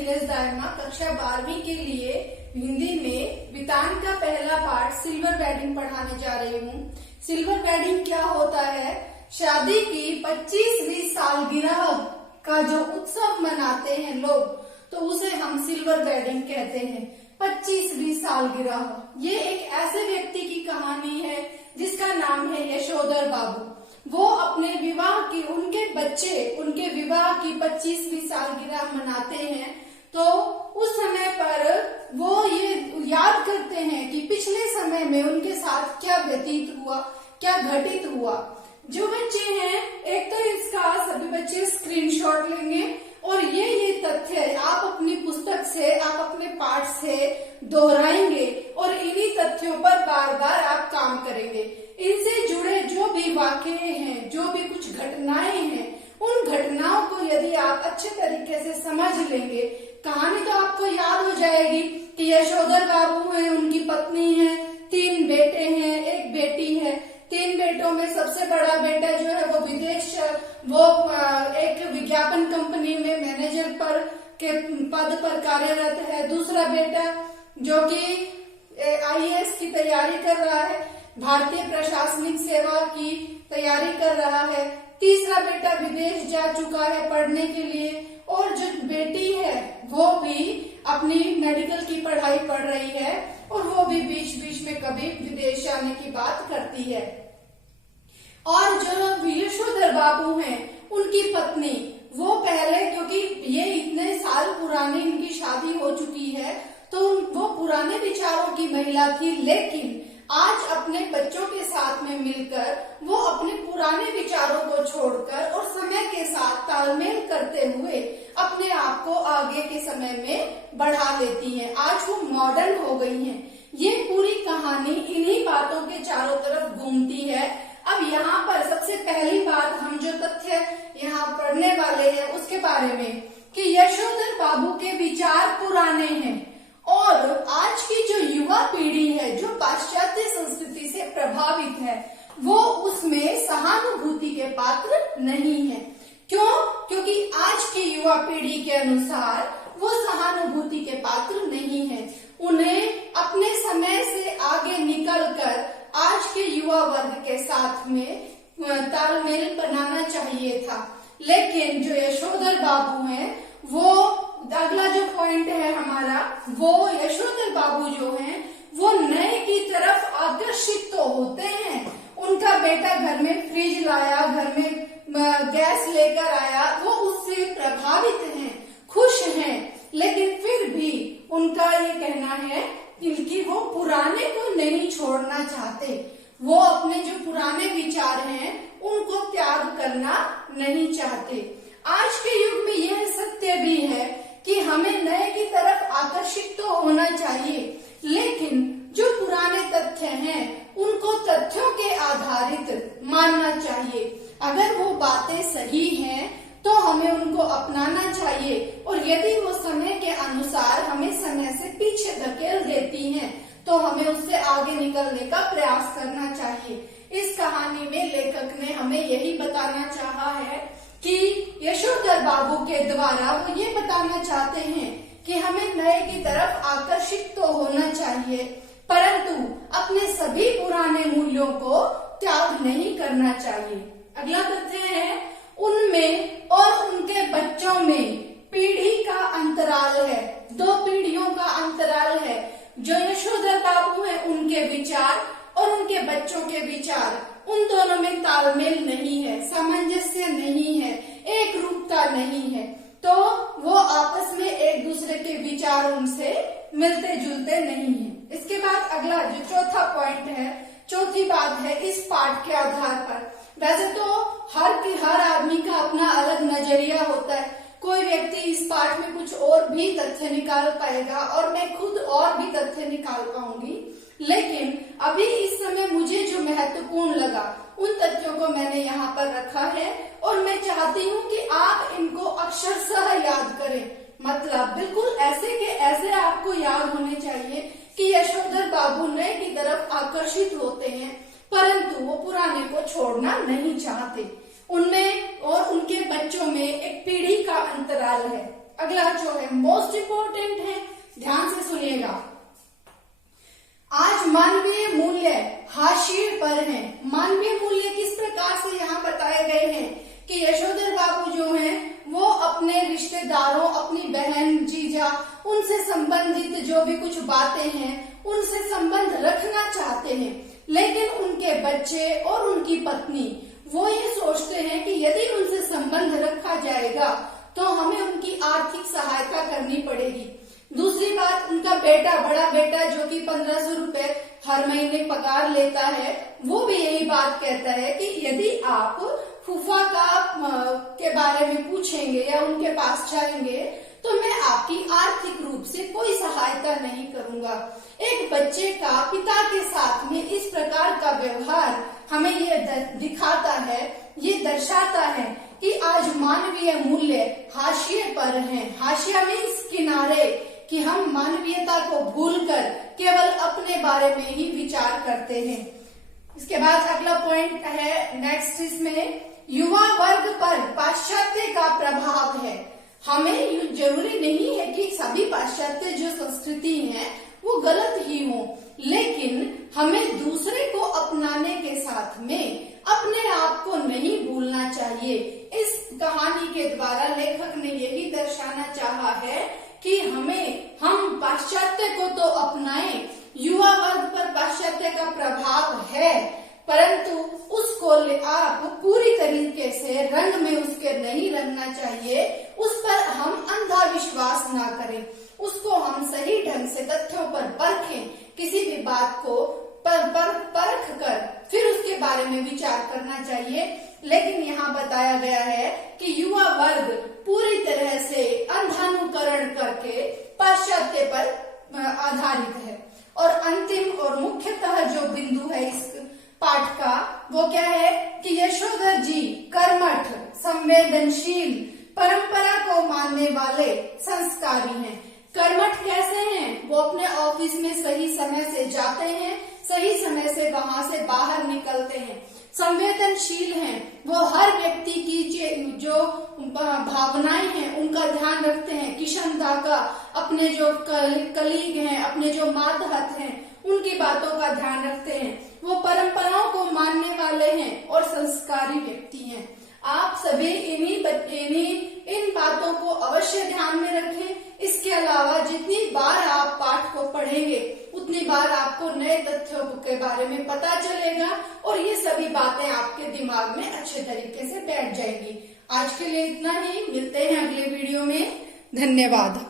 नीलेश दायमा कक्षा 12वीं के लिए हिंदी में वितान का पहला पाठ सिल्वर वेडिंग पढ़ाने जा रही हूँ। सिल्वर वेडिंग क्या होता है? शादी की 25वीं सालगिरह का जो उत्सव मनाते हैं लोग, तो उसे हम सिल्वर वेडिंग कहते हैं। 25वीं सालगिरह, ये एक ऐसे व्यक्ति की कहानी है जिसका नाम है यशोधर बाबू। वो अपने विवाह की, उनके विवाह की 25वीं सालगिरह मनाते हैं। तो उस समय पर वो ये याद करते हैं कि पिछले समय में उनके साथ क्या व्यतीत हुआ, क्या घटित हुआ। जो बच्चे हैं, एक तो इसका सभी बच्चे स्क्रीनशॉट लेंगे और ये तथ्य आप अपनी पुस्तक से, आप अपने पाठ से दोहराएंगे और इन्हीं तथ्यों पर बार बार आप काम करेंगे। इनसे जुड़े जो भी वाक्य हैं, जो भी कुछ घटनाएं हैं, उन घटनाओं को यदि आप अच्छे तरीके से समझ लेंगे, कहानी तो आपको याद हो जाएगी कि यशोधर बाबू हैं, उनकी पत्नी है, 3 बेटे हैं, 1 बेटी है। 3 बेटों में सबसे बड़ा बेटा जो है वो एक विज्ञापन कंपनी में मैनेजर के पद पर कार्यरत है। दूसरा बेटा जो कि IAS की तैयारी कर रहा है, भारतीय प्रशासनिक सेवा की तैयारी कर रहा है। तीसरा बेटा विदेश जा चुका है पढ़ने के लिए, और जो बेटी है वो भी अपनी मेडिकल की पढ़ाई पढ़ रही है और वो भी बीच बीच में कभी विदेश जाने की बात करती है। और जो यशोधर बाबू हैं, उनकी पत्नी, वो पहले, क्योंकि ये इतने साल पुरानी इनकी शादी हो चुकी है, तो वो पुराने विचारों की महिला थी, लेकिन आज अपने बच्चों के साथ में मिलकर वो अपने पुराने विचारों को छोड़कर और समय के साथ तालमेल करते हुए अपने आप को आगे के समय में बढ़ा लेती हैं। आज वो मॉडर्न हो गई हैं। ये पूरी कहानी इन्हीं बातों के चारों तरफ घूमती है। अब यहाँ पर सबसे पहली बात, हम जो तथ्य यहाँ पढ़ने वाले हैं उसके बारे में, कि यशोधर बाबू के विचार पुराने हैं और आज की जो युवा पीढ़ी है, जो पाश्चात्य संस्कृति से प्रभावित है, वो उसमें सहानुभूति के पात्र नहीं है। क्यों? क्योंकि आज की युवा पीढ़ी के अनुसार वो सहानुभूति के पात्र नहीं है। उन्हें अपने समय से आगे निकलकर आज के युवा वर्ग के साथ में तालमेल बनाना चाहिए था। लेकिन जो यशोधर बाबू हैं, वो अगला जो पॉइंट है हमारा, वो यशोधर बाबू जो हैं, वो नए की तरफ आकर्षित तो होते हैं। उनका बेटा घर में फ्रिज लाया, घर में गैस लेकर आया, वो उससे प्रभावित हैं, खुश हैं, लेकिन फिर भी उनका ये कहना है कि वो पुराने को नहीं छोड़ना चाहते। वो अपने जो पुराने विचार हैं उनको त्याग करना नहीं चाहते। आज के युग में यह सत्य भी है कि हमें नए की तरफ आकर्षित तो होना चाहिए, लेकिन जो पुराने तथ्य हैं उनको तथ्यों के आधारित मानना चाहिए। अगर वो बातें सही हैं तो हमें उनको अपनाना चाहिए, और यदि वो समय के अनुसार हमें समय से पीछे धकेल देती हैं तो हमें उससे आगे निकलने का प्रयास करना चाहिए। इस कहानी में लेखक ने हमें यही बताना चाहा है कि यशोधर बाबू के द्वारा वो ये बताना चाहते हैं कि हमें नए की तरफ आकर्षित तो होना चाहिए, परंतु अपने सभी पुराने मूल्यों को त्याग नहीं करना चाहिए। अगला तथ्य है, उनमें और उनके बच्चों में पीढ़ी का अंतराल है, 2 पीढ़ियों का अंतराल है। जो यशोधर बाबू हैं, उनके विचार और उनके बच्चों के विचार, उन दोनों में तालमेल नहीं है, सामंजस्य नहीं है, एक रूपता नहीं है, तो वो आपस में एक दूसरे के विचार उनसे मिलते जुलते नहीं है। इसके बाद अगला जो चौथा पॉइंट है, चौथी बात है इस पाठ के आधार पर, वैसे तो हर आदमी का अपना अलग नजरिया होता है। कोई व्यक्ति इस पाठ में कुछ और भी तथ्य निकाल पाएगा और मैं खुद और भी तथ्य निकाल पाऊंगी, लेकिन अभी इस समय मुझे जो महत्वपूर्ण लगा उन तथ्यों को मैंने यहाँ पर रखा है और मैं चाहती हूँ कि आप इनको अक्षरशः याद करें। मतलब बिल्कुल ऐसे के ऐसे आपको याद होने चाहिए कि यशोधर बाबू नए की तरफ आकर्षित होते हैं, परंतु वो पुराने को छोड़ना नहीं चाहते। उनमें और उनके बच्चों में एक पीढ़ी का अंतराल है। अगला जो है मोस्ट इंपॉर्टेंट है, ध्यान से सुनिएगा। आज मानवीय मूल्य हाशिए पर हैं। मानवीय मूल्य किस प्रकार से यहाँ बताए गए हैं कि यशोधर बाबू जो हैं वो अपने रिश्तेदारों, अपनी बहन, जीजा, उनसे संबंधित जो भी कुछ बातें हैं उनसे संबंध रखना चाहते हैं, लेकिन उनके बच्चे और उनकी पत्नी वो ये सोचते हैं कि यदि उनसे संबंध रखा जाएगा तो हमें उनकी आर्थिक सहायता करनी पड़ेगी। दूसरी बात, उनका बेटा, बड़ा बेटा जो कि 1500 रुपए हर महीने पगार लेता है, वो भी यही बात कहता है कि यदि आप फूफा के बारे में पूछेंगे या उनके पास जाएंगे तो मैं आपकी आर्थिक रूप से कोई सहायता नहीं करूंगा। एक बच्चे का पिता के साथ में इस प्रकार का व्यवहार हमें ये दिखाता है, ये दर्शाता है कि आज मानवीय मूल्य हाशिए पर हैं। हाशिया मीन्स किनारे, कि हम मानवीयता को भूलकर केवल अपने बारे में ही विचार करते हैं। इसके बाद अगला पॉइंट है नेक्स्ट, इसमें युवा वर्ग पर पाश्चात्य का प्रभाव है। हमें जरूरी नहीं है कि सभी पाश्चात्य जो संस्कृति है वो गलत ही हो, लेकिन हमें दूसरे को अपनाने के साथ में अपने आप को नहीं भूलना चाहिए। इस कहानी के द्वारा लेखक ने यही दर्शाना चाहा है कि हम पाश्चात्य को तो अपनाएं, युवा वर्ग पर पाश्चात्य का प्रभाव है, परंतु उसको आप पूरी तरीके से रंग में उसके नहीं रंगना चाहिए। उस पर हम अंधा विश्वास ना करें, उसको हम सही ढंग से तथ्यों पर परखें। किसी भी बात को परख कर फिर उसके बारे में विचार करना चाहिए। लेकिन यहाँ बताया गया है कि युवा वर्ग पूरी तरह से अंधानुकरण करके पाश्चात्य पर आधारित है। और अंतिम और मुख्यतः जो बिंदु है इस पाठ का वो क्या है कि यशोधर जी कर्मठ, संवेदनशील, परंपरा को मानने वाले संस्कारी हैं। कर्मठ कैसे हैं? वो अपने ऑफिस में सही समय से जाते हैं, सही समय से वहां से बाहर निकलते हैं। संवेदनशील हैं, वो हर व्यक्ति की जो भावनाएं हैं उनका ध्यान रखते हैं। किशन दा का अपने जो कलीग हैं, अपने जो मातहत हैं, उनकी बातों का ध्यान रखते हैं। वो परंपराओं को मानने वाले हैं और संस्कारी व्यक्ति हैं। आप सभी इन बातों को अवश्य ध्यान में रखें। इसके अलावा जितनी बार आप पाठ को पढ़ेंगे उतनी बार आपको नए तथ्यों के बारे में पता चलेगा और ये सभी बातें आपके दिमाग में अच्छे तरीके से बैठ जाएंगी। आज के लिए इतना ही, मिलते हैं अगले वीडियो में। धन्यवाद।